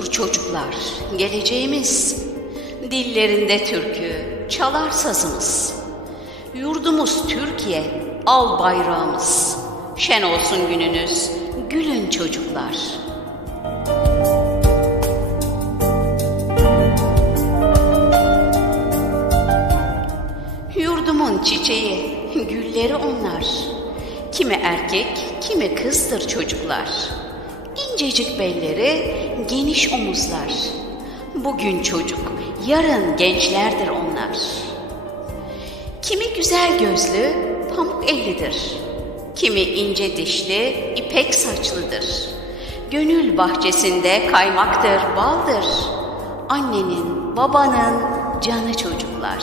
çocuklar, geleceğimiz. Dillerinde türkü, çalar sazımız. Yurdumuz Türkiye, al bayrağımız. Şen olsun gününüz, gülün çocuklar. Yurdumun çiçeği, gülleri onlar. Kimi erkek, kimi kızdır çocuklar. İncecik belleri, geniş omuzlar. Bugün çocuk, yarın gençlerdir onlar. Kimi güzel gözlü, pamuk ellidir. Kimi ince dişli, ipek saçlıdır. Gönül bahçesinde kaymaktır, baldır. Annenin, babanın canı çocuklar.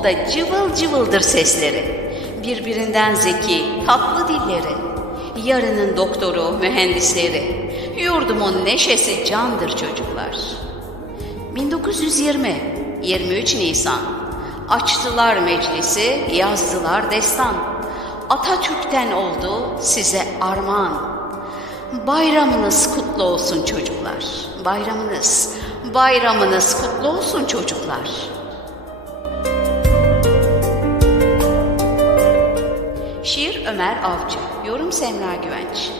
Okulda cıvıl cıvıldır sesleri. Birbirinden zeki, tatlı dilleri. Yarının doktoru, mühendisleri. Yurdumun neşesi candır çocuklar. 1920, 23 Nisan. Açtılar meclisi, yazdılar destan. Atatürk'ten oldu size armağan. Bayramınız kutlu olsun çocuklar. Bayramınız, bayramınız kutlu olsun çocuklar. Şiir Ömer Avcı, yorum Semra Güvenç.